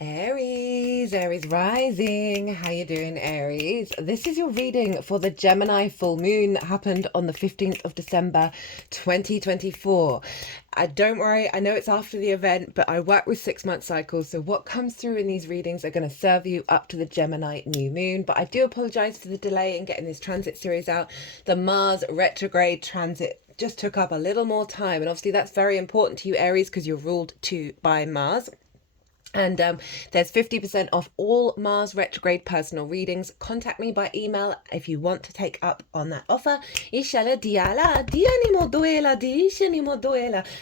Aries rising. How you doing, Aries? This is your reading for the Gemini full moon that happened on the 15th of December 2024. Don't worry, I know it's after the event, but I work with 6-month cycles, so what comes through in these readings are going to serve you up to the Gemini new moon. But I do apologize for the delay in getting this transit series out. The Mars retrograde transit just took up a little more time, and obviously that's very important to you, Aries, because you're ruled by Mars. And there's 50% off all Mars retrograde personal readings. Contact me by email if you want to take up on that offer.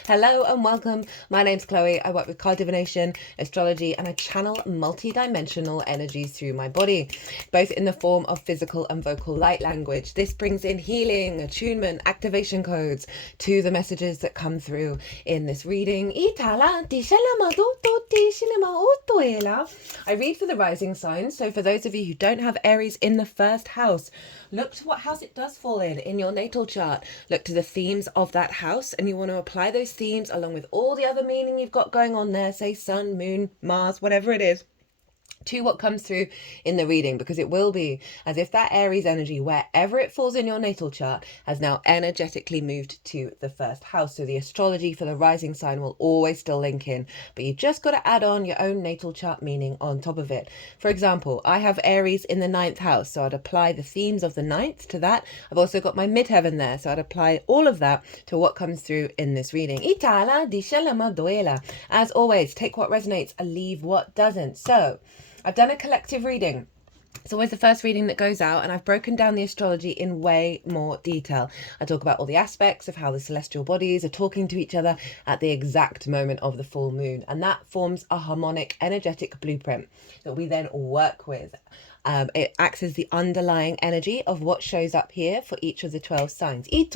Hello and welcome. My name's Chloe. I work with card divination, astrology, and I channel multi-dimensional energies through my body, both in the form of physical and vocal light language. This brings in healing, attunement, activation codes to the messages that come through in this reading. I read for the rising signs, so for those of you who don't have Aries in the first house, look to what house it does fall in your natal chart. Look to the themes of that house, and you want to apply those themes along with all the other meaning you've got going on there, say sun, moon, Mars, whatever it is, to what comes through in the reading, because it will be as if that Aries energy, wherever it falls in your natal chart, has now energetically moved to the first house. So the astrology for the rising sign will always still link in, but you just got to add on your own natal chart meaning on top of it. For example, I have Aries in the 9th house, so I'd apply the themes of the 9th to that. I've also got my midheaven there, so I'd apply all of that to what comes through in this reading. As always, take what resonates and leave what doesn't. So I've done a collective reading. It's always the first reading that goes out, and I've broken down the astrology in way more detail. I talk about all the aspects of how the celestial bodies are talking to each other at the exact moment of the full moon, and that forms a harmonic energetic blueprint that we then work with. It acts as the underlying energy of what shows up here for each of the 12 signs. And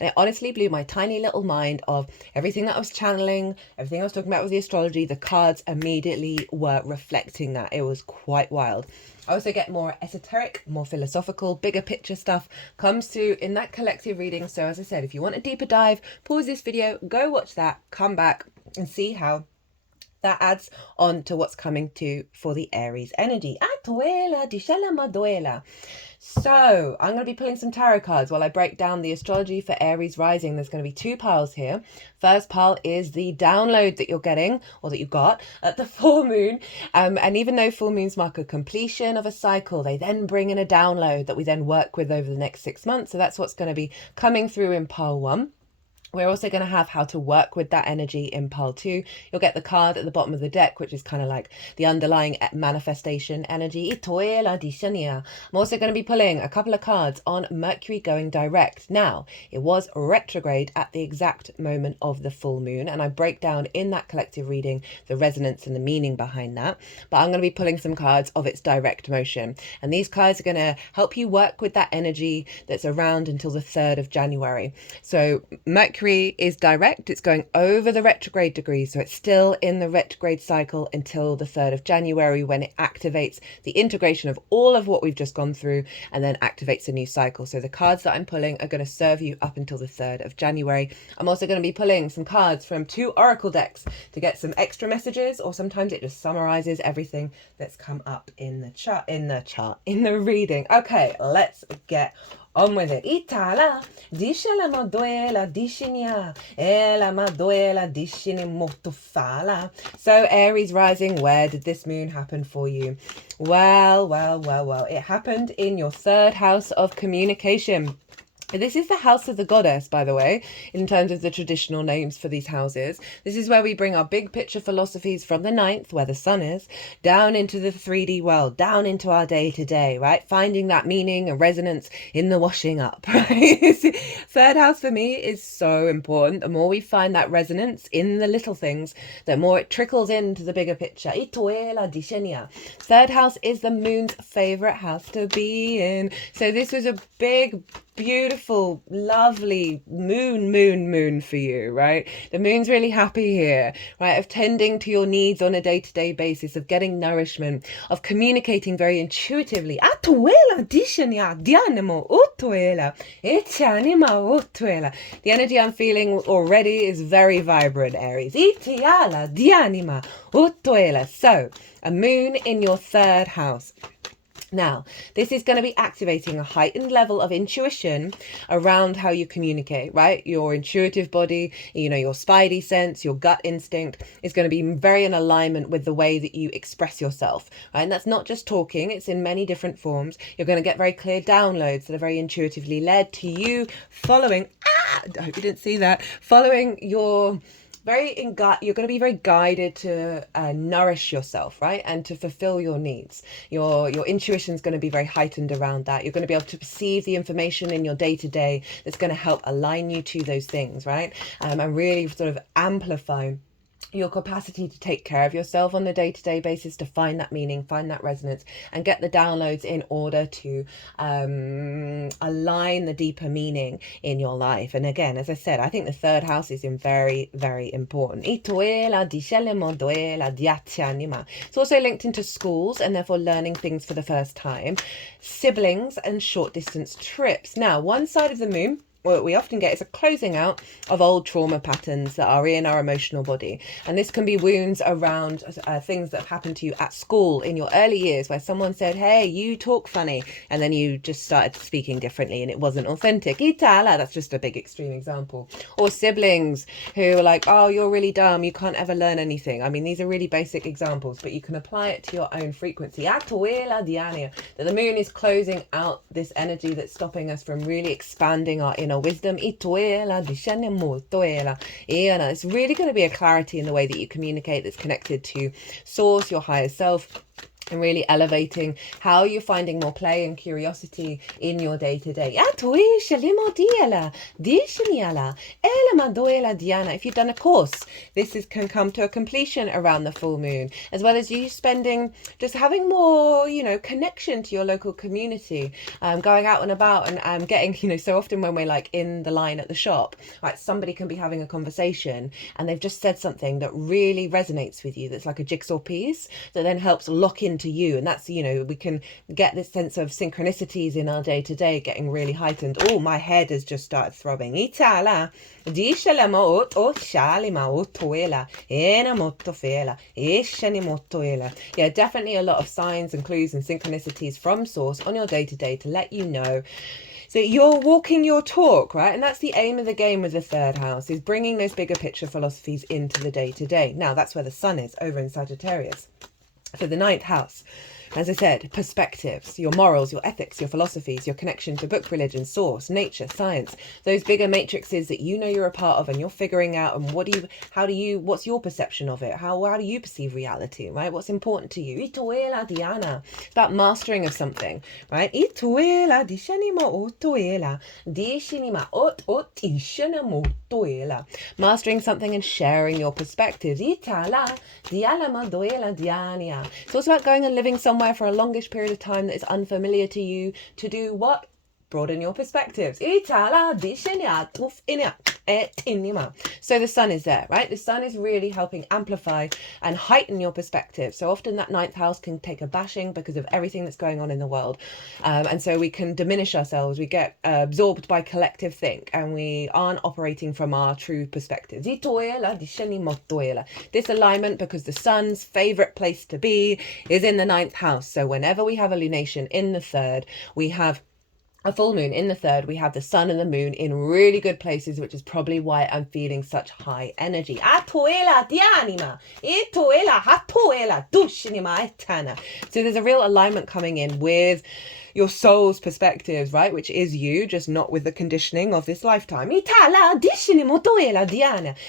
it honestly blew my tiny little mind of everything that I was channeling, everything I was talking about with the astrology. The cards immediately were reflecting that. It was quite wild. I also get more esoteric, more philosophical, bigger picture stuff comes through in that collective reading. So as I said, if you want a deeper dive, pause this video, go watch that, come back and see how that adds on to what's coming to for the Aries energy. So I'm going to be pulling some tarot cards while I break down the astrology for Aries rising. There's going to be 2 piles here. First pile is the download that you're getting, or that you got at the full moon. And even though full moons mark a completion of a cycle, they then bring in a download that we then work with over the next 6 months. So that's what's going to be coming through in pile 1. We're also going to have how to work with that energy in pile 2. You'll get the card at the bottom of the deck, which is kind of like the underlying manifestation energy. I'm also going to be pulling a couple of cards on Mercury going direct. Now, it was retrograde at the exact moment of the full moon, and I break down in that collective reading the resonance and the meaning behind that. But I'm going to be pulling some cards of its direct motion. And these cards are going to help you work with that energy that's around until the 3rd of January. So Mercury is direct, it's going over the retrograde degrees, so it's still in the retrograde cycle until the 3rd of January, when it activates the integration of all of what we've just gone through and then activates a new cycle. So the cards that I'm pulling are going to serve you up until the 3rd of January. I'm also going to be pulling some cards from 2 oracle decks to get some extra messages, or sometimes it just summarizes everything that's come up in the reading. Okay, let's get on with it. Itala, dishala maduela, dishinia, ela maduela, dishini motofala. So Aries rising, where did this moon happen for you? Well. It happened in your 3rd house of communication. This is the house of the goddess, by the way, in terms of the traditional names for these houses. This is where we bring our big picture philosophies from the 9th, where the sun is, down into the 3D world, down into our day-to-day, right? Finding that meaning and resonance in the washing up, right? 3rd house for me is so important. The more we find that resonance in the little things, the more it trickles into the bigger picture. 3rd house is the moon's favorite house to be in. So this was a big beautiful, lovely moon for you, right? The moon's really happy here, right? Of tending to your needs on a day-to-day basis, of getting nourishment, of communicating very intuitively. The energy I'm feeling already is very vibrant, Aries. So, a moon in your third house. Now, this is going to be activating a heightened level of intuition around how you communicate, right? Your intuitive body, you know, your spidey sense, your gut instinct is going to be very in alignment with the way that you express yourself, right? And that's not just talking, it's in many different forms. You're going to get very clear downloads that are very intuitively led to you following, I hope you didn't see that, following your... you're going to be very guided to nourish yourself, right? And to fulfill your needs. Your intuition is going to be very heightened around that. You're going to be able to perceive the information in your day-to-day that's going to help align you to those things, right? And really sort of amplify your capacity to take care of yourself on a day-to-day basis, to find that meaning, find that resonance, and get the downloads in order to align the deeper meaning in your life. And again, as I said, I think the third house is in very, very important. It's also linked into schools and therefore learning things for the first time, siblings, and short distance trips. Now, one side of the moon, what we often get is a closing out of old trauma patterns that are in our emotional body. And this can be wounds around things that have happened to you at school in your early years, where someone said, hey, you talk funny, and then you just started speaking differently and it wasn't authentic. That's just a big extreme example. Or siblings who are like, oh, you're really dumb, you can't ever learn anything. I mean, these are really basic examples, but you can apply it to your own frequency. That the moon is closing out this energy that's stopping us from really expanding our inner wisdom. It's really going to be a clarity in the way that you communicate that's connected to source, your higher self, and really elevating how you're finding more play and curiosity in your day-to-day. If you've done a course, this can come to a completion around the full moon, as well as you spending, just having more, you know, connection to your local community, going out and about and getting, you know, so often when we're like in the line at the shop, like somebody can be having a conversation and they've just said something that really resonates with you, that's like a jigsaw piece that then helps lock into you. And that's, you know, we can get this sense of synchronicities in our day-to-day getting really heightened. Oh, my head has just started throbbing. Yeah, definitely a lot of signs and clues and synchronicities from source on your day-to-day to let you know. So you're walking your talk, right? And that's the aim of the game with the third house, is bringing those bigger picture philosophies into the day-to-day. Now, that's where the sun is, over in Sagittarius. For the ninth house, as I said, perspectives, your morals, your ethics, your philosophies, your connection to book, religion, source, nature, science, those bigger matrices that you know you're a part of and you're figuring out, and what's your perception of it? How do you perceive reality, right? What's important to you? It's about mastering of something, right? Mastering something and sharing your perspectives. It's also about going and living somewhere for a longish period of time that is unfamiliar to you, to do what? Broaden your perspectives. So the sun is there, right? The sun is really helping amplify and heighten your perspective. So often that ninth house can take a bashing because of everything that's going on in the world. And so we can diminish ourselves. We get absorbed by collective think, and we aren't operating from our true perspectives. This alignment, because the sun's favorite place to be is in the ninth house. So whenever we have a lunation in the third, we have a full moon in the third, we have the sun and the moon in really good places, which is probably why I'm feeling such high energy. So there's a real alignment coming in with your soul's perspectives, right? Which is you, just not with the conditioning of this lifetime.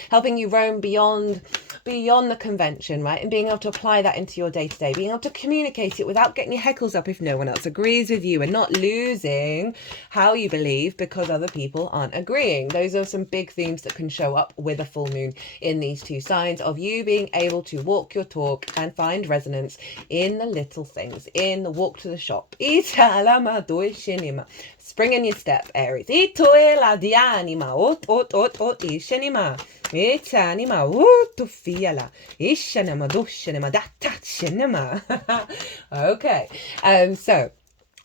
Helping you roam beyond the convention, right? And being able to apply that into your day-to-day, being able to communicate it without getting your heckles up if no one else agrees with you, and not losing how you believe because other people aren't agreeing. Those are some big themes that can show up with a full moon in these two signs, of you being able to walk your talk and find resonance in the little things, in the walk to the shop. Dialama do shinima. Spring in your step, Aries. Itoela dianima. Ot ishinima. Itanima. To fiala. Ishanima dushanima. Datatchinima. Okay. So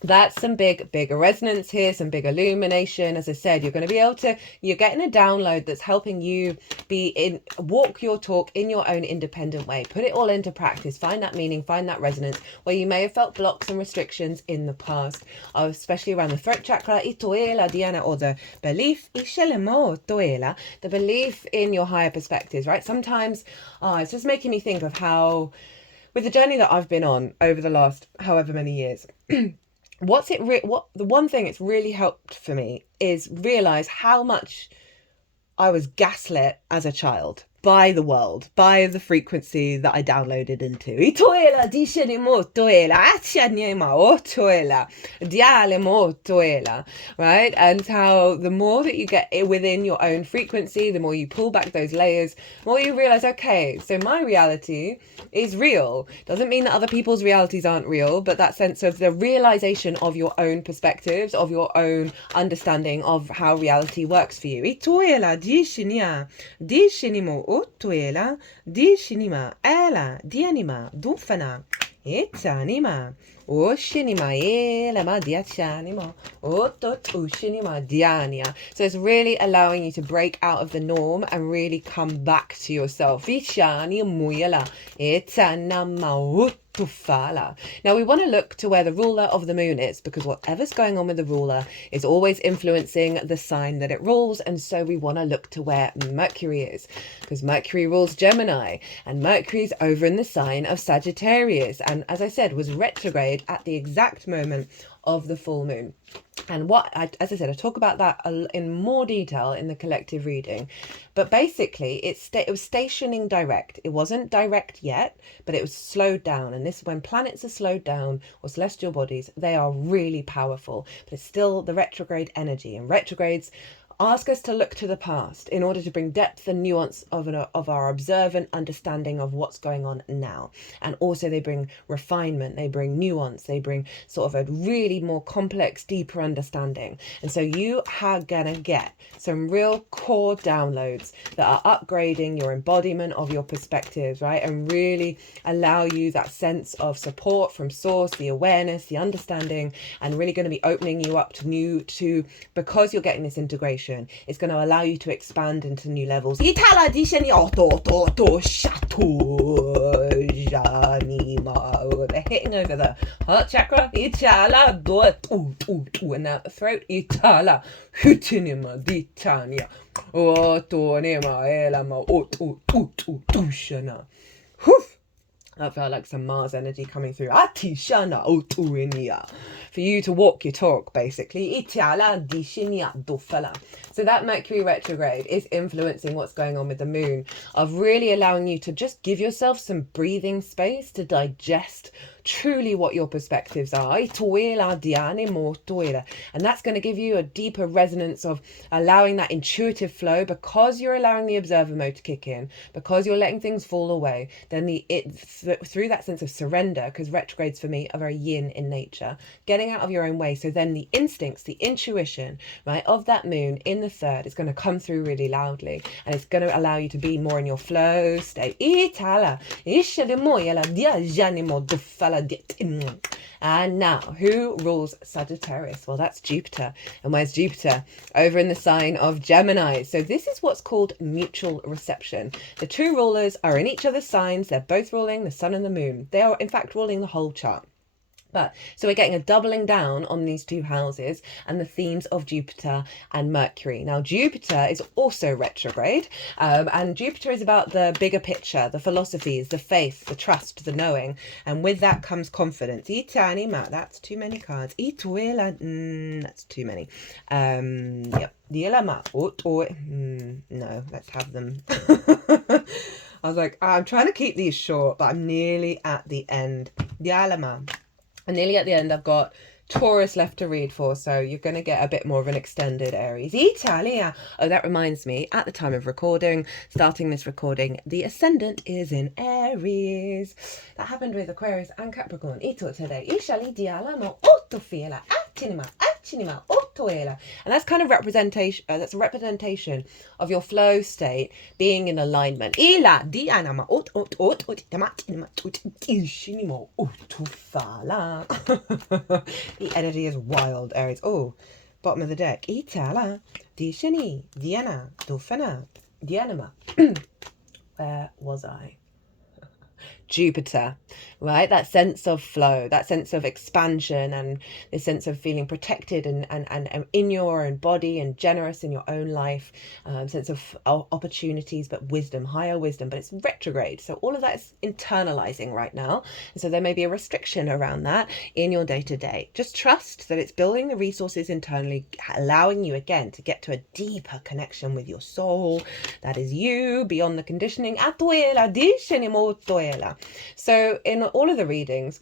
that's some bigger resonance here, some big illumination. As I said, you're getting a download that's helping you walk your talk in your own independent way. Put it all into practice. Find that meaning, find that resonance where you may have felt blocks and restrictions in the past, especially around the throat chakra, itoela diana, or the belief, the belief in your higher perspectives, right? Sometimes, it's just making me think of how, with the journey that I've been on over the last however many years, the one thing it's really helped for me is realize how much I was gaslit as a child by the world, by the frequency that I downloaded into. Right? And how the more that you get within your own frequency, the more you pull back those layers, the more you realize, okay, so my reality is real. Doesn't mean that other people's realities aren't real, but that sense of the realization of your own perspectives, of your own understanding of how reality works for you. Otuela, dishinima, ela, dianima, dufana, etanima, oshinima, elama, diachanima, ototushinima, diania. So it's really allowing you to break out of the norm and really come back to yourself. Vishani muyala, etanama, now we want to look to where the ruler of the moon is, because whatever's going on with the ruler is always influencing the sign that it rules. And so we want to look to where Mercury is, because Mercury rules Gemini and Mercury's over in the sign of Sagittarius, and as I said, was retrograde at the exact moment of the full moon. And as I said, I talk about that in more detail in the collective reading. But basically, it was stationing direct. It wasn't direct yet, but it was slowed down. And this, when planets are slowed down, or celestial bodies, they are really powerful. But it's still the retrograde energy. And retrogrades ask us to look to the past in order to bring depth and nuance of our observant understanding of what's going on now. And also they bring refinement, they bring nuance, they bring sort of a really more complex, deeper understanding. And so you are gonna get some real core downloads that are upgrading your embodiment of your perspectives, right? And really allow you that sense of support from source, the awareness, the understanding, and really going to be opening you up to because you're getting this integration. It's going to allow you to expand into new levels. They're hitting over the heart chakra, and now the throat. That felt like some Mars energy coming through. For you to walk your talk, basically. So that Mercury retrograde is influencing what's going on with the moon, of really allowing you to just give yourself some breathing space to digest truly what your perspectives are. And that's going to give you a deeper resonance of allowing that intuitive flow, because you're allowing the observer mode to kick in, because you're letting things fall away. Then through that sense of surrender, because retrogrades for me are very yin in nature, getting out of your own way. So then the instincts, the intuition, right, of that moon in the third is going to come through really loudly, and it's going to allow you to be more in your flow state. And now, who rules Sagittarius? Well, that's Jupiter. And where's Jupiter? Over in the sign of Gemini. So this is what's called mutual reception. The two rulers are in each other's signs. They're both ruling the sun and the moon. They are, in fact, ruling the whole chart. So we're getting a doubling down on these two houses and the themes of Jupiter and Mercury. Now, Jupiter is also retrograde, and Jupiter is about the bigger picture, the philosophies, the faith, the trust, the knowing, and with that comes confidence. That's too many cards. That's too many. Yep. No, let's have them. I was like, I'm trying to keep these short, but I'm nearly at the end. And nearly at the end, I've got Taurus left to read for, so you're going to get a bit more of an extended Aries. Italia. Oh, that reminds me, at the time of recording, starting this recording, the ascendant is in Aries. That happened with Aquarius and Capricorn. Ito today. Ishali diala mo otofiela achinima otoela. And that's kind of representation. That's a representation of your flow state being in alignment. Ila diana ma otofala. The energy is wild, Aries. Oh, bottom of the deck. Itala, Dishani, Diana, Dofana, Dianama. Where was I? Jupiter, right? That sense of flow, that sense of expansion, and this sense of feeling protected and in your own body and generous in your own life, sense of opportunities, but wisdom, higher wisdom, but it's retrograde. So all of that is internalizing right now. And so there may be a restriction around that in your day-to-day. Just trust that it's building the resources internally, allowing you again to get to a deeper connection with your soul. That is you, beyond the conditioning. So in all of the readings,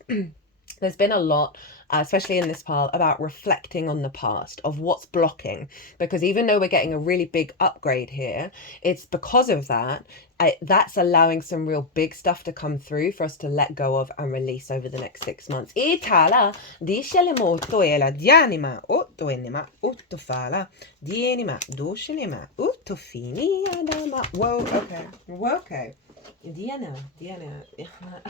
there's been a lot, especially in this pile, about reflecting on the past, of what's blocking. Because even though we're getting a really big upgrade here, it's because of that, that's allowing some real big stuff to come through for us to let go of and release over the next 6 months. Whoa, okay. Diana.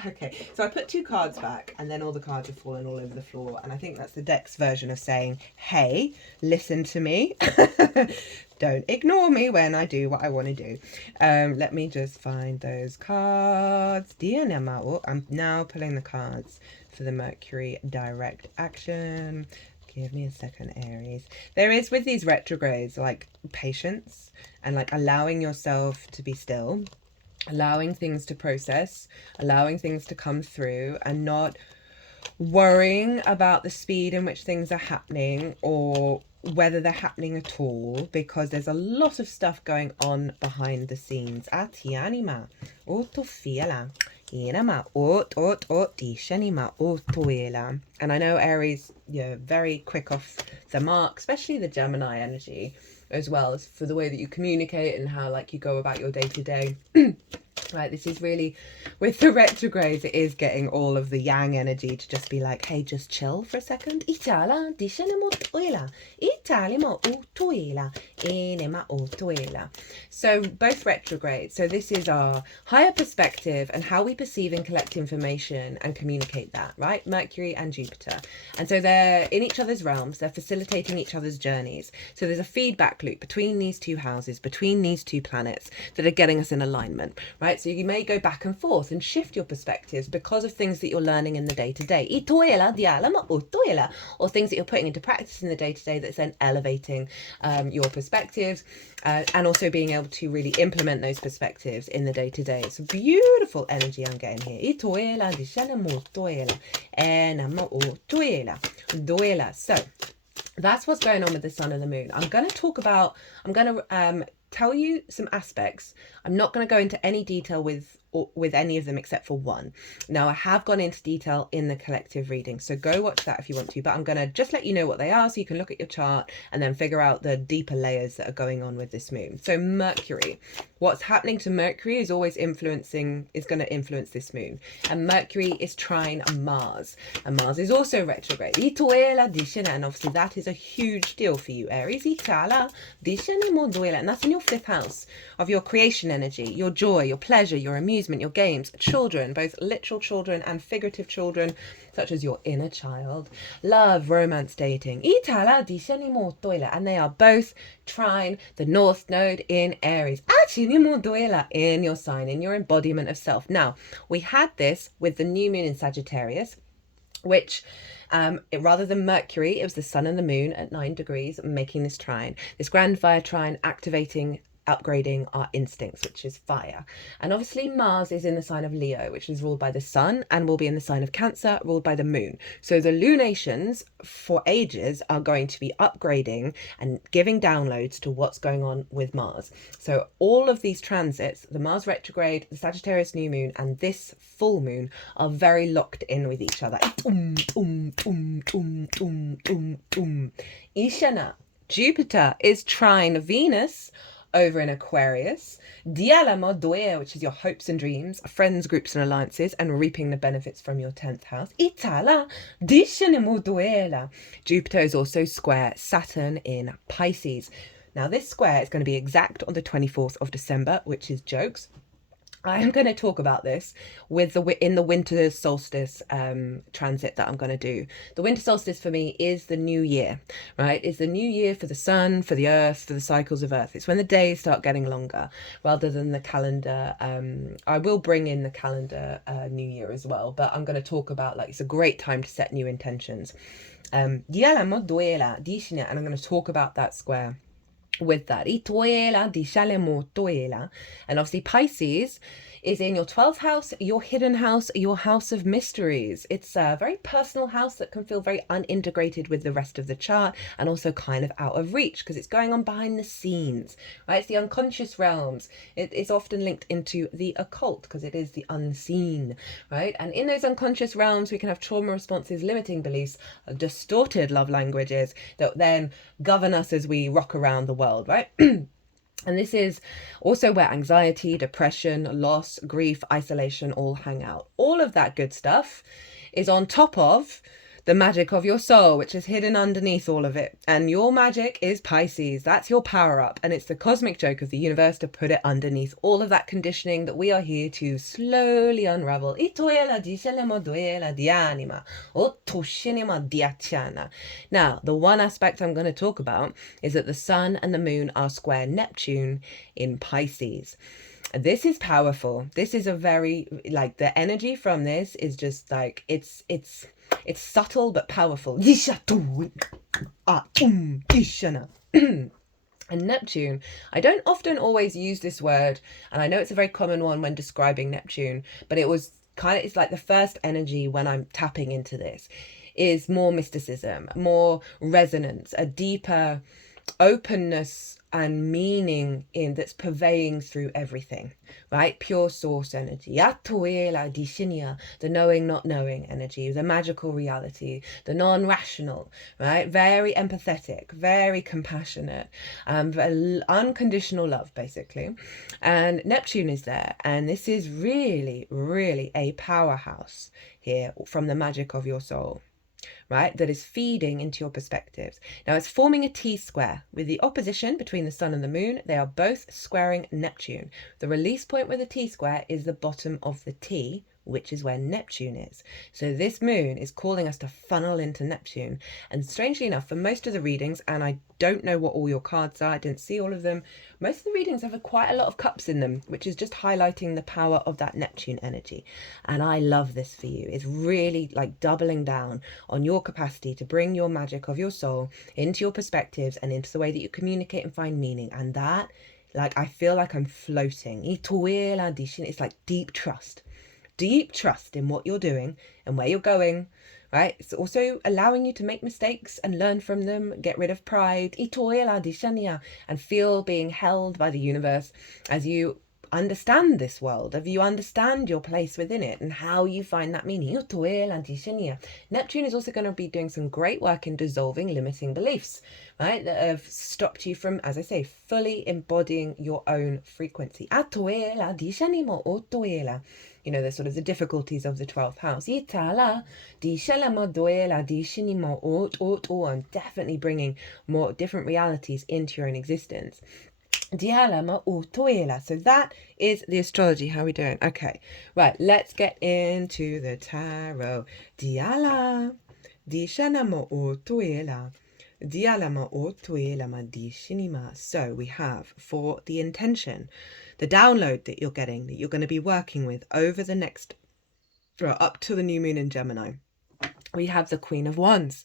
Okay, so I put 2 cards back and then all the cards have fallen all over the floor, and I think that's the deck's version of saying, hey, listen to me. Don't ignore me when I do what I want to do. Let me just find those cards. Diana. Oh, I'm now pulling the cards for the Mercury direct action. Give me a second, Aries. There is, with these retrogrades, like patience and like allowing yourself to be still, allowing things to process, allowing things to come through, and not worrying about the speed in which things are happening or whether they're happening at all, because there's a lot of stuff going on behind the scenes. Atianima, otofiela. And I know Aries, very quick off the mark, especially the Gemini energy, as well as for the way that you communicate and how like you go about your day-to-day. Right, this is really, with the retrogrades, it is getting all of the yang energy to just be like, hey, just chill for a second. So both retrogrades. So this is our higher perspective and how we perceive and collect information and communicate that, right? Mercury and Jupiter. And so they're in each other's realms. They're facilitating each other's journeys. So there's a feedback loop between these 2 houses, between these 2 planets that are getting us in alignment, right? So you may go back and forth and shift your perspectives because of things that you're learning in the day-to-day. Or things that you're putting into practice in the day-to-day that's then elevating your perspectives and also being able to really implement those perspectives in the day-to-day. It's a beautiful energy I'm getting here. So that's what's going on with the sun and the moon. I'm going to tell you some aspects. I'm not going to go into any detail with any of them except for one. Now, I have gone into detail in the collective reading, so go watch that if you want to, but I'm going to just let you know what they are so you can look at your chart and then figure out the deeper layers that are going on with this moon. So Mercury, what's happening to Mercury is going to influence this moon, and Mercury is trine Mars, and Mars is also retrograde, and obviously that is a huge deal for you, Aries. And that's in your 5th house of your creation energy, your joy, your pleasure, your amusement, your games, children, both literal children and figurative children, such as your inner child, love, romance, dating. And they are both trine the North Node in Aries. In your sign, in your embodiment of self. Now, we had this with the new moon in Sagittarius, which rather than Mercury, it was the sun and the moon at 9 degrees making this trine, this grand fire trine, activating upgrading our instincts, which is fire. And obviously Mars is in the sign of Leo, which is ruled by the sun, and will be in the sign of Cancer, ruled by the moon. So the lunations for ages are going to be upgrading and giving downloads to what's going on with Mars. So all of these transits, the Mars retrograde, the Sagittarius new moon, and this full moon are very locked in with each other. Ishana, Jupiter is trine Venus over in Aquarius. Dialama Doer, which is your hopes and dreams, friends, groups and alliances, and reaping the benefits from your 10th house. Itala Dishanemo Doela. Jupiter is also square Saturn in Pisces. Now this square is going to be exact on the 24th of December, which is jokes. I am going to talk about this in the winter solstice transit that I'm going to do. The winter solstice for me is the new year, right? It's the new year for the sun, for the earth, for the cycles of earth. It's when the days start getting longer rather than the calendar. I will bring in the calendar new year as well, but I'm going to talk about, like, it's a great time to set new intentions. And I'm going to talk about that square with that. And obviously Pisces is in your 12th house, your hidden house, your house of mysteries. It's a very personal house that can feel very unintegrated with the rest of the chart, and also kind of out of reach because it's going on behind the scenes, right? It's the unconscious realms. It's often linked into the occult because it is the unseen, right? And in those unconscious realms, we can have trauma responses, limiting beliefs, distorted love languages that then govern us as we rock around the world, right? And this is also where anxiety, depression, loss, grief, isolation all hang out. All of that good stuff is on top of the magic of your soul, which is hidden underneath all of it. And your magic is Pisces. That's your power up. And it's the cosmic joke of the universe to put it underneath all of that conditioning that we are here to slowly unravel. Now, the one aspect I'm going to talk about is that the sun and the moon are square Neptune in Pisces. This is powerful. This is a very, like, the energy from this is just like, it's subtle but powerful. And Neptune, I don't often always use this word, and I know it's a very common one when describing Neptune, but it's like the first energy when I'm tapping into this is more mysticism, more resonance, a deeper openness and meaning that's purveying through everything, right? Pure source energy, the knowing not knowing energy, the magical reality, the non-rational, right? Very empathetic, very compassionate, unconditional love, basically. And Neptune is there, and this is really, really a powerhouse here from the magic of your soul, right, that is feeding into your perspectives. Now it's forming a T-square with the opposition between the sun and the moon. They are both squaring Neptune. The release point with the T-square is the bottom of the T, which is where Neptune is. So this moon is calling us to funnel into Neptune. And strangely enough, for most of the readings, and I don't know what all your cards are, I didn't see all of them, most of the readings have quite a lot of cups in them, which is just highlighting the power of that Neptune energy. And I love this for you. It's really like doubling down on your capacity to bring your magic of your soul into your perspectives and into the way that you communicate and find meaning. And that, like, I feel like I'm floating. It's like deep trust in what you're doing and where you're going, right? It's also allowing you to make mistakes and learn from them, get rid of pride, and feel being held by the universe as you understand this world, if you understand your place within it and how you find that meaning. Neptune is also going to be doing some great work in dissolving limiting beliefs, right, that have stopped you from, as I say, fully embodying your own frequency. You know, the sort of the difficulties of the 12th house. I'm definitely bringing more different realities into your own existence. So that is the astrology. How are we doing? Okay, right, let's get into the tarot. So we have, for the intention, the download that you're getting, that you're going to be working with over the next, up to the new moon in Gemini. we have the Queen of Wands,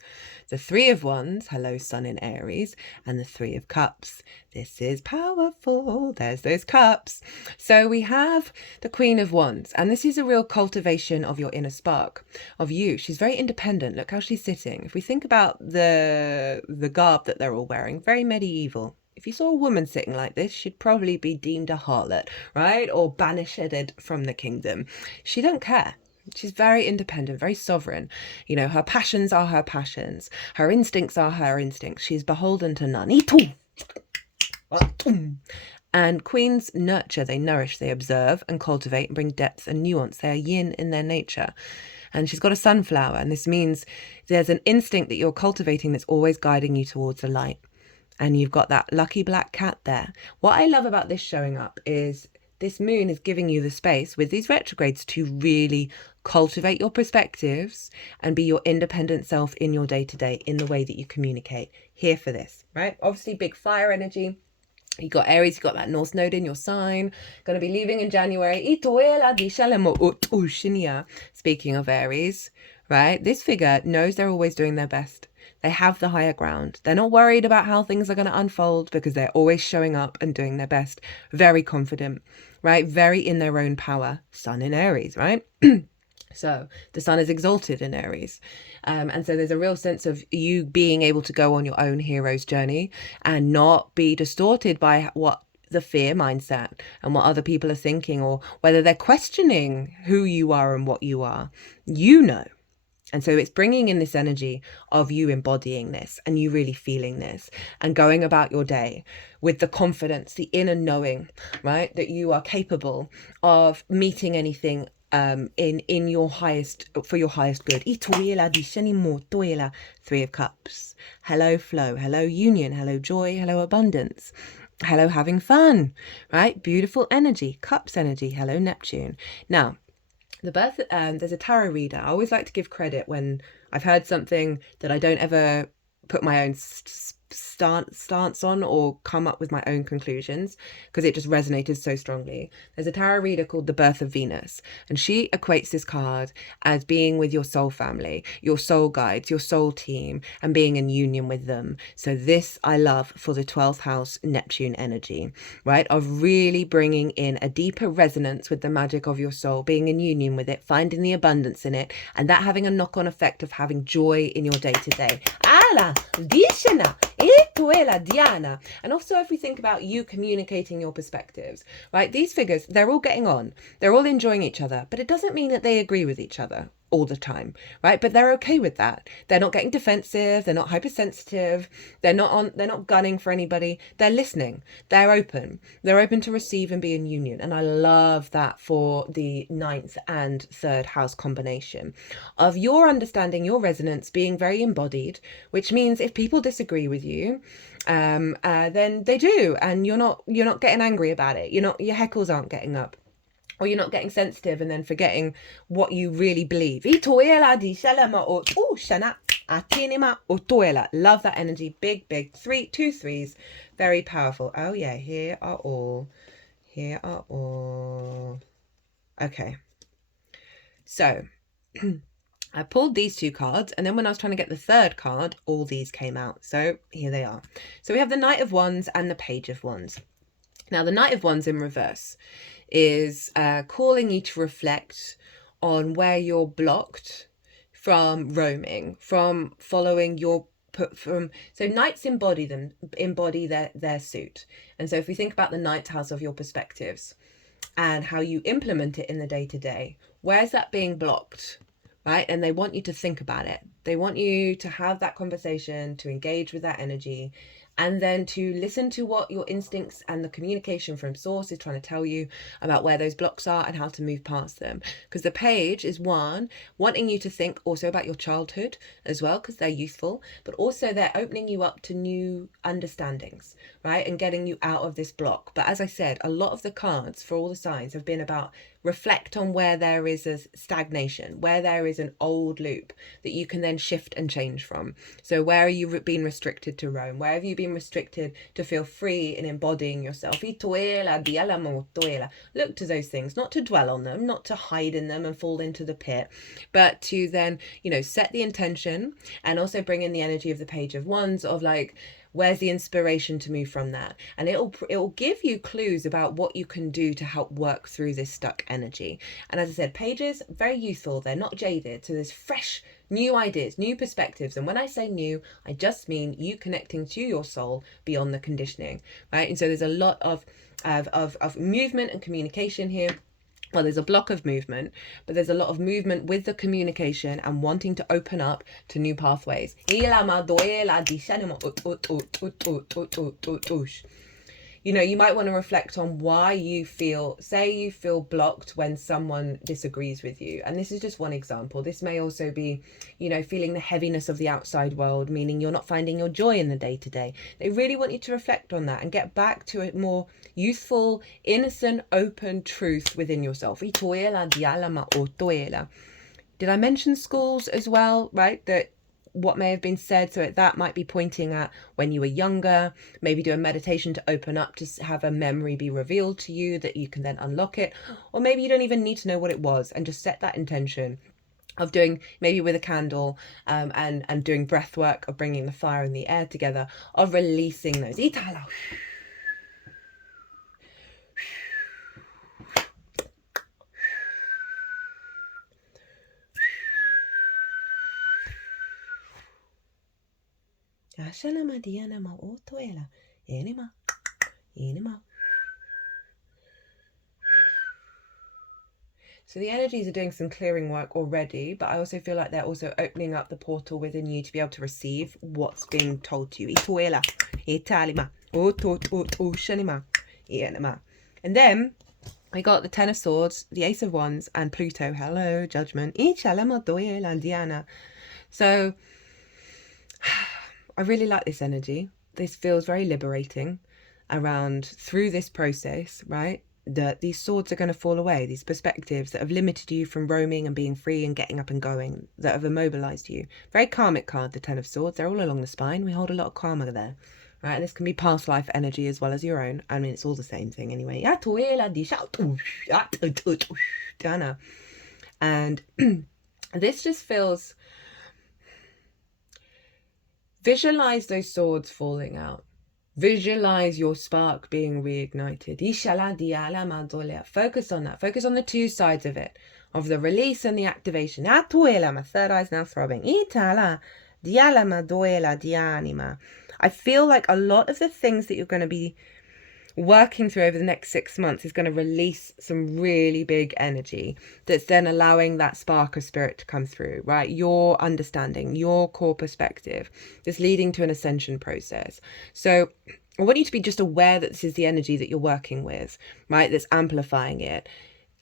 the Three of Wands, hello Sun in Aries, and the Three of Cups. This is powerful. There's those cups. So we have the Queen of Wands, and this is a real cultivation of your inner spark, of you. She's very independent. Look how she's sitting. If we think about the garb that they're all wearing, very medieval. If you saw a woman sitting like this, she'd probably be deemed a harlot, right? Or banished from the kingdom. She don't care. She's very independent, very sovereign. You know, her passions are her passions. Her instincts are her instincts. She's beholden to none. And queens nurture, they nourish, they observe and cultivate and bring depth and nuance. They are yin in their nature. And she's got a sunflower. And this means there's an instinct that you're cultivating that's always guiding you towards the light. And you've got that lucky black cat there. What I love about this showing up is this moon is giving you the space with these retrogrades to really cultivate your perspectives and be your independent self in your day-to-day, in the way that you communicate. Here for this, right? Obviously, big fire energy. You got Aries, you got that North Node in your sign. Going to be leaving in January. Speaking of Aries, right? This figure knows they're always doing their best. They have the higher ground. They're not worried about how things are going to unfold because they're always showing up and doing their best. Very confident, right? Very in their own power. Sun in Aries, right? So the sun is exalted in Aries. And so there's a real sense of you being able to go on your own hero's journey and not be distorted by what the fear mindset and what other people are thinking, or whether they're questioning who you are and what you are. You know. And so it's bringing in this energy of you embodying this and you really feeling this and going about your day with the confidence, the inner knowing, right? That you are capable of meeting anything in your highest, for your highest good. Three of Cups. Hello flow, hello union, hello joy, hello abundance. Hello having fun, right? Beautiful energy, cups energy. Hello Neptune. Now, the birth, there's a tarot reader. I always like to give credit when I've heard something that I don't ever put my own stance on or come up with my own conclusions, because it just resonated so strongly. There's a tarot reader called the Birth of Venus, and she equates this card as being with your soul family, your soul guides, your soul team, and being in union with them. So this I love for the 12th house Neptune energy, right? Of really bringing in a deeper resonance with the magic of your soul, being in union with it, finding the abundance in it, and that having a knock-on effect of having joy in your day-to-day. And also, if we think about you communicating your perspectives, right? These figures, they're all getting on. They're all enjoying each other, but it doesn't mean that they agree with each other all the time, right? But they're okay with that. They're not getting defensive. They're not hypersensitive. They're not gunning for anybody. They're listening. They're open. They're open to receive and be in union. And I love that for the 9th and 3rd house combination of your understanding, your resonance being very embodied, which means if people disagree with you, then they do, and you're not getting angry about it. Your heckles aren't getting up. Or you're not getting sensitive and then forgetting what you really believe. Love that energy. Big, 2 3s. Very powerful. Oh yeah, here are all. Okay. So I pulled these 2 cards, and then when I was trying to get the 3rd card, all these came out. So here they are. So we have the Knight of Wands and the Page of Wands. Now the Knight of Wands in reverse is calling you to reflect on where you're blocked from roaming, from following your so knights embody their suit. And so if we think about the 9th house of your perspectives and how you implement it in the day-to-day, where's that being blocked, right? And they want you to think about it. They want you to have that conversation, to engage with that energy, and then to listen to what your instincts and the communication from source is trying to tell you about where those blocks are and how to move past them. Because the page is wanting you to think also about your childhood as well, because they're youthful, but also they're opening you up to new understandings, right? And getting you out of this block. But as I said, a lot of the cards for all the signs have been about reflect on where there is a stagnation, where there is an old loop that you can then shift and change from. So where are you being restricted to roam? Where have you been restricted to feel free in embodying yourself? Look to those things, not to dwell on them, not to hide in them and fall into the pit, but to then, set the intention and also bring in the energy of the Page of Wands of like, where's the inspiration to move from that? And it'll give you clues about what you can do to help work through this stuck energy. And as I said, pages, very youthful. They're not jaded. So there's fresh, new ideas, new perspectives. And when I say new, I just mean you connecting to your soul beyond the conditioning, right? And so there's a lot of movement and communication here. Well, there's a block of movement, but there's a lot of movement with the communication and wanting to open up to new pathways. You might want to reflect on why you feel blocked when someone disagrees with you. And this is just one example. This may also be, feeling the heaviness of the outside world, meaning you're not finding your joy in the day-to-day. They really want you to reflect on that and get back to a more youthful, innocent, open truth within yourself. Did I mention schools as well, right? That what may have been said, so that might be pointing at when you were younger. Maybe do a meditation to open up, to have a memory be revealed to you that you can then unlock it. Or maybe you don't even need to know what it was, and just set that intention of doing, maybe with a candle, and doing breath work, of bringing the fire and the air together, of releasing those. So the energies are doing some clearing work already, but I also feel like they're also opening up the portal within you to be able to receive what's being told to you. And then we got the Ten of Swords, the Ace of Wands, and Pluto. Hello, Judgment. So I really like this energy. This feels very liberating around through this process, right? That these swords are going to fall away, these perspectives that have limited you from roaming and being free and getting up and going, that have immobilized you. Very karmic card, the Ten of Swords. They're all along the spine. We hold a lot of karma there, right? And this can be past life energy as well as your own. I mean, it's all the same thing anyway. And this just feels... Visualize those swords falling out. Visualize your spark being reignited. Focus on that. Focus on the two sides of it, of the release and the activation. My third eye's now throbbing. I feel like a lot of the things that you're going to be working through over the next 6 months is going to release some really big energy that's then allowing that spark of spirit to come through, right? Your understanding, your core perspective, that's leading to an ascension process. So I want you to be just aware that this is the energy that you're working with, right? That's amplifying it.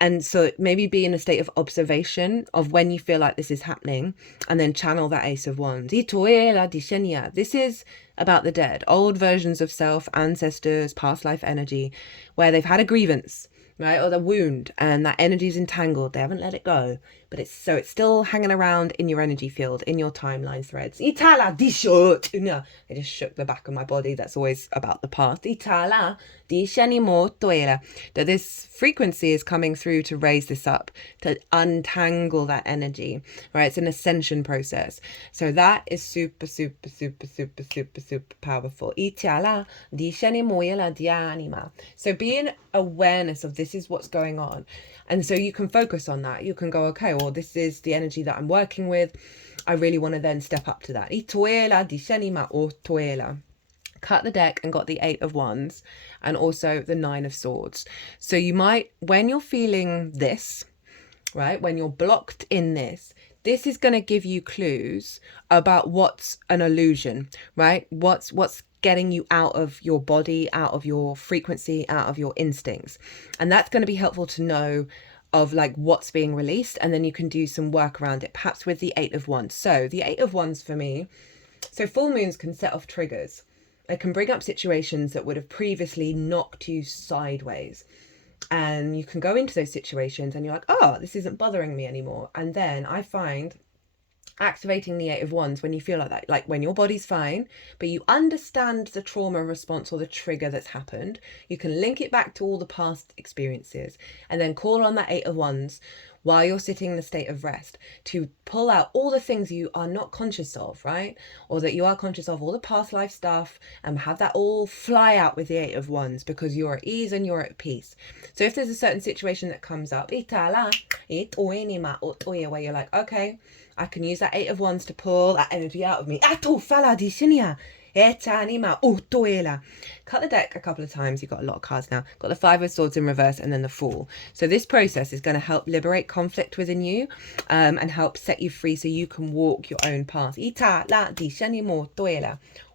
And so maybe be in a state of observation of when you feel like this is happening, and then channel that Ace of Wands. This is about the dead, old versions of self, ancestors, past life energy, where they've had a grievance, right? Or the wound, and that energy is entangled. They haven't let it go, but it's still hanging around in your energy field, in your timeline threads. It just shook the back of my body. That's always about the past. That this frequency is coming through to raise this up, to untangle that energy, right? It's an ascension process. So that is super, super, super, super, super, super powerful. So be in awareness of this is what's going on. And so you can focus on that. You can go, okay, well, this is the energy that I'm working with. I really want to then step up to that. Cut the deck and got the Eight of Wands and also the Nine of Swords. So you might, when you're feeling this, right, when you're blocked in this is going to give you clues about what's an illusion, right? What's getting you out of your body, out of your frequency, out of your instincts. And that's going to be helpful to know of like what's being released, and then you can do some work around it, perhaps with the Eight of Wands. So the Eight of Wands for me, so full moons can set off triggers. They can bring up situations that would have previously knocked you sideways. And you can go into those situations and you're like, oh, this isn't bothering me anymore. And then I find activating the Eight of Wands when you feel like that, like when your body's fine, but you understand the trauma response or the trigger that's happened, you can link it back to all the past experiences and then call on that Eight of Wands while you're sitting in a state of rest to pull out all the things you are not conscious of, right? Or that you are conscious of, all the past life stuff, and have that all fly out with the Eight of Wands because you're at ease and you're at peace. So if there's a certain situation that comes up, where you're like, okay, I can use that Eight of Wands to pull that energy out of me. Cut the deck a couple of times. You've got a lot of cards now. Got the Five of Swords in reverse and then the Fool. So this process is going to help liberate conflict within you and help set you free so you can walk your own path.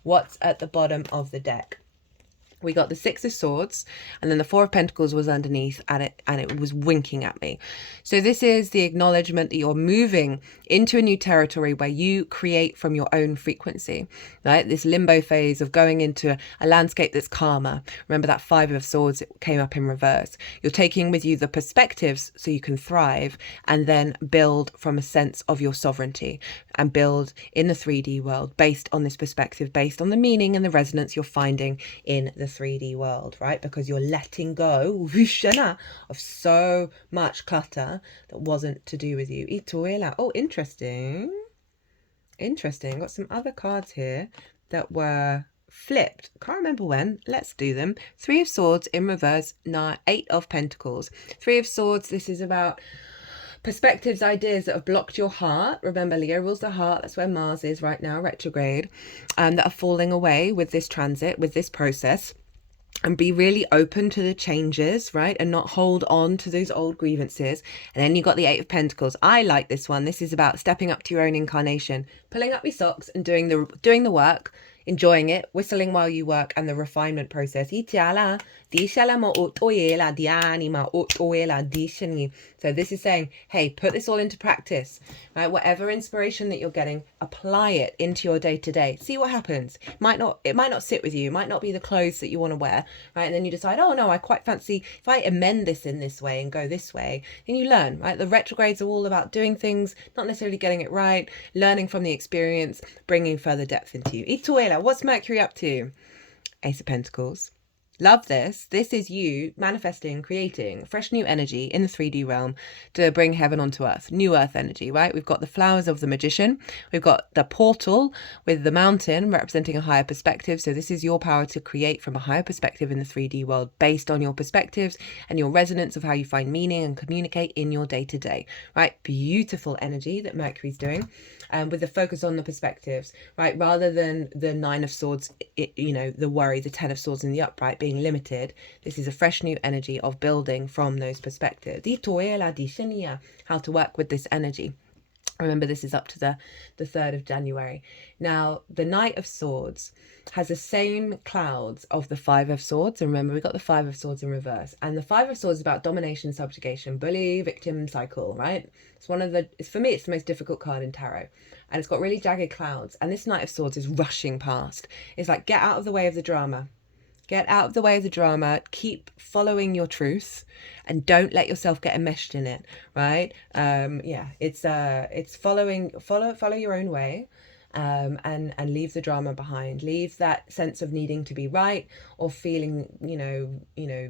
What's at the bottom of the deck? We got the Six of Swords, and then the Four of Pentacles was underneath, and it was winking at me. So this is the acknowledgement that you're moving into a new territory where you create from your own frequency, right? This limbo phase of going into a landscape that's calmer. Remember that Five of Swords, it came up in reverse. You're taking with you the perspectives so you can thrive and then build from a sense of your sovereignty and build in the 3D world based on this perspective, based on the meaning and the resonance you're finding in the 3D world, right? Because you're letting go of so much clutter that wasn't to do with you. Oh, interesting. Got some other cards here that were flipped. Can't remember when. Let's do them. Three of Swords in reverse. Eight of Pentacles. Three of Swords. This is about perspectives, ideas that have blocked your heart. Remember, Leo rules the heart. That's where Mars is right now, retrograde, that are falling away with this transit, with this process. And be really open to the changes, right? And not hold on to those old grievances. And then you got the Eight of Pentacles. I like this one. This is about stepping up to your own incarnation, pulling up your socks and doing the work, enjoying it, whistling while you work, and the refinement process. So this is saying, hey, put this all into practice, right? Whatever inspiration that you're getting, apply it into your day-to-day. See what happens. It might not sit with you. It might not be the clothes that you want to wear, right? And then you decide, oh no, I quite fancy, if I amend this in this way and go this way, then you learn, right? The retrogrades are all about doing things, not necessarily getting it right, learning from the experience, bringing further depth into you. Ituela, what's Mercury up to? Ace of Pentacles. Love this. This is you manifesting, creating fresh new energy in the 3D realm to bring heaven onto earth, new earth energy, right? We've got the flowers of the magician. We've got the portal with the mountain representing a higher perspective. So this is your power to create from a higher perspective in the 3D world based on your perspectives and your resonance of how you find meaning and communicate in your day-to-day, right? Beautiful energy that Mercury's doing. With the focus on the perspectives, right? Rather than the Nine of Swords, the worry, the Ten of Swords in the upright being limited. This is a fresh new energy of building from those perspectives. How to work with this energy. Remember, this is up to the 3rd of January. Now, the Knight of Swords has the same clouds of the Five of Swords. And remember, we got the Five of Swords in reverse. And the Five of Swords is about domination, subjugation, bully, victim cycle, right? For me, it's the most difficult card in tarot. And it's got really jagged clouds. And this Knight of Swords is rushing past. It's like, get out of the way of the drama. Get out of the way of the drama. Keep following your truth, and don't let yourself get enmeshed in it. Right? It's follow your own way, and leave the drama behind. Leave that sense of needing to be right or feeling,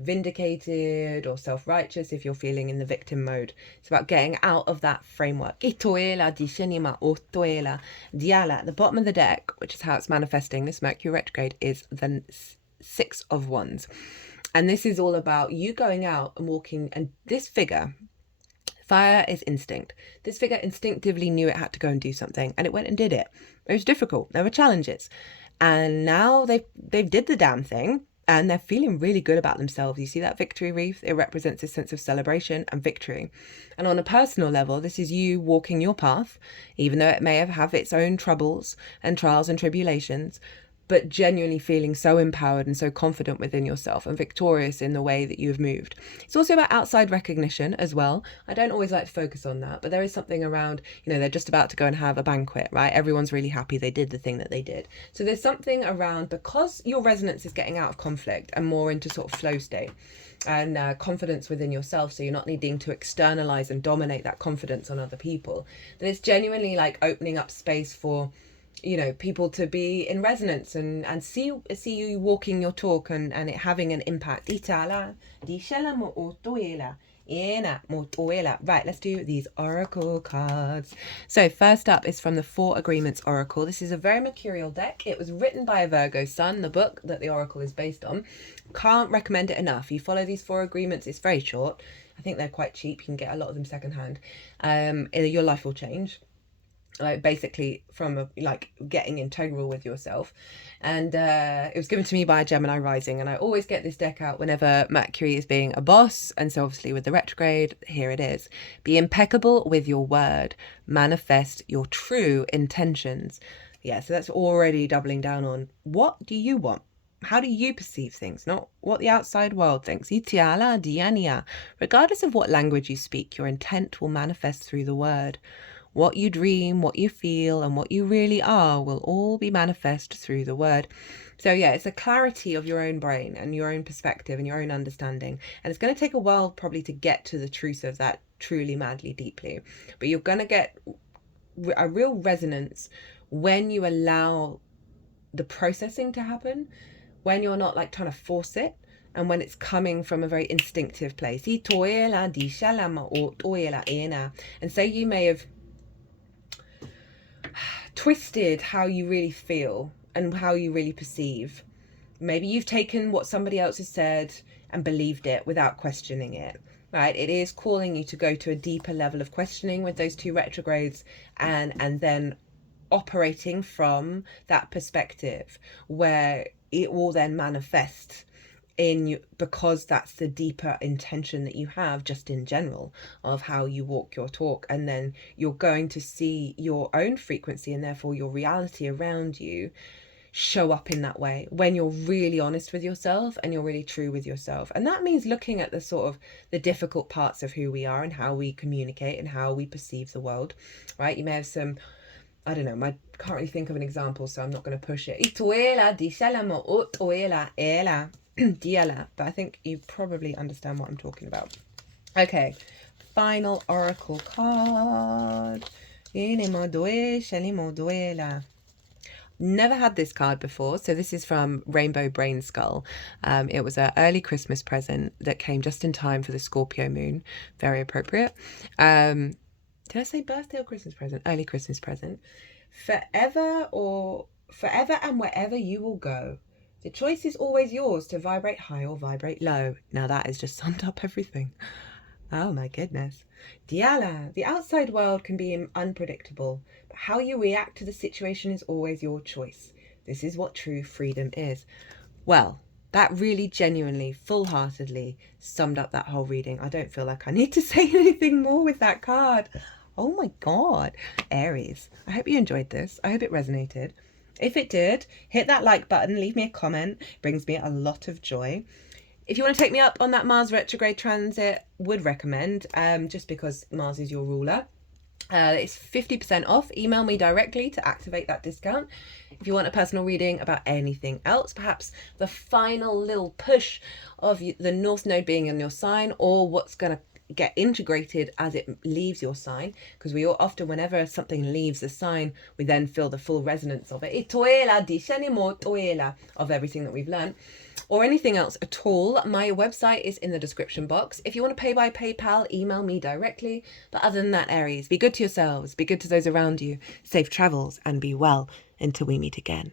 vindicated or self-righteous if you're feeling in the victim mode. It's about getting out of that framework. At the bottom of the deck, which is how it's manifesting, this Mercury retrograde is the Six of Wands. And this is all about you going out and walking, and this figure, fire is instinct. This figure instinctively knew it had to go and do something, and it went and did it. It was difficult. There were challenges. And now they've did the damn thing, and they're feeling really good about themselves. You see that victory wreath? It represents a sense of celebration and victory. And on a personal level, this is you walking your path, even though it may have its own troubles and trials and tribulations, but genuinely feeling so empowered and so confident within yourself and victorious in the way that you've moved. It's also about outside recognition as well. I don't always like to focus on that, but there is something around, they're just about to go and have a banquet, right? Everyone's really happy they did the thing that they did. So there's something around, because your resonance is getting out of conflict and more into sort of flow state, and confidence within yourself, so you're not needing to externalize and dominate that confidence on other people. That it's genuinely like opening up space for, you know, people to be in resonance and see you walking your talk and it having an impact. Right, let's do these oracle cards. So first up is from the Four Agreements Oracle. This is a very mercurial deck. It was written by a Virgo sun, the book that the oracle is based on. Can't recommend it enough. You follow these 4 agreements. It's very short. I think they're quite cheap. You can get a lot of them secondhand. Your life will change. Like basically from like getting integral with yourself. And it was given to me by a Gemini rising, and I always get this deck out whenever Mercury is being a boss, and so obviously with the retrograde, here it is. Be impeccable with your word, manifest your true intentions. Yeah, so that's already doubling down on what do you want? How do you perceive things, not what the outside world thinks. Regardless of what language you speak, your intent will manifest through the word. What you dream, what you feel, and what you really are will all be manifest through the word. So yeah, it's a clarity of your own brain and your own perspective and your own understanding. And it's going to take a while probably to get to the truth of that truly, madly, deeply. But you're going to get a real resonance when you allow the processing to happen, when you're not like trying to force it, and when it's coming from a very instinctive place. And so you may have twisted how you really feel and how you really perceive. Maybe you've taken what somebody else has said and believed it without questioning it, right? It is calling you to go to a deeper level of questioning with those 2 retrogrades, and then operating from that perspective where it will then manifest in you, because that's the deeper intention that you have just in general of how you walk your talk. And then you're going to see your own frequency and therefore your reality around you show up in that way when you're really honest with yourself and you're really true with yourself. And that means looking at the sort of the difficult parts of who we are and how we communicate and how we perceive the world, right? You may have some, I don't know, I can't really think of an example, so I'm not going to push it. But I think you probably understand what I'm talking about. Okay, final oracle card. Never had this card before, so this is from Rainbow Brainskull. It was an early Christmas present that came just in time for the Scorpio moon. Very appropriate. Did I say birthday or Christmas present? Early Christmas present. Forever and wherever you will go, the choice is always yours to vibrate high or vibrate low. Now that has just summed up everything. Oh my goodness. Diala, the outside world can be unpredictable, but how you react to the situation is always your choice. This is what true freedom is. Well, that really genuinely, full-heartedly summed up that whole reading. I don't feel like I need to say anything more with that card. Oh my God. Aries, I hope you enjoyed this. I hope it resonated. If it did, hit that like button, leave me a comment. It brings me a lot of joy. If you want to take me up on that Mars retrograde transit, would recommend, just because Mars is your ruler. It's 50% off. Email me directly to activate that discount. If you want a personal reading about anything else, perhaps the final little push of the North Node being in your sign, or what's going to get integrated as it leaves your sign, because we all often, whenever something leaves a sign, we then feel the full resonance of it, of everything that we've learned, or anything else at all. My website is in the description box. If you want to pay by PayPal, email me directly. But other than that, Aries, be good to yourselves, be good to those around you, safe travels, and be well until we meet again.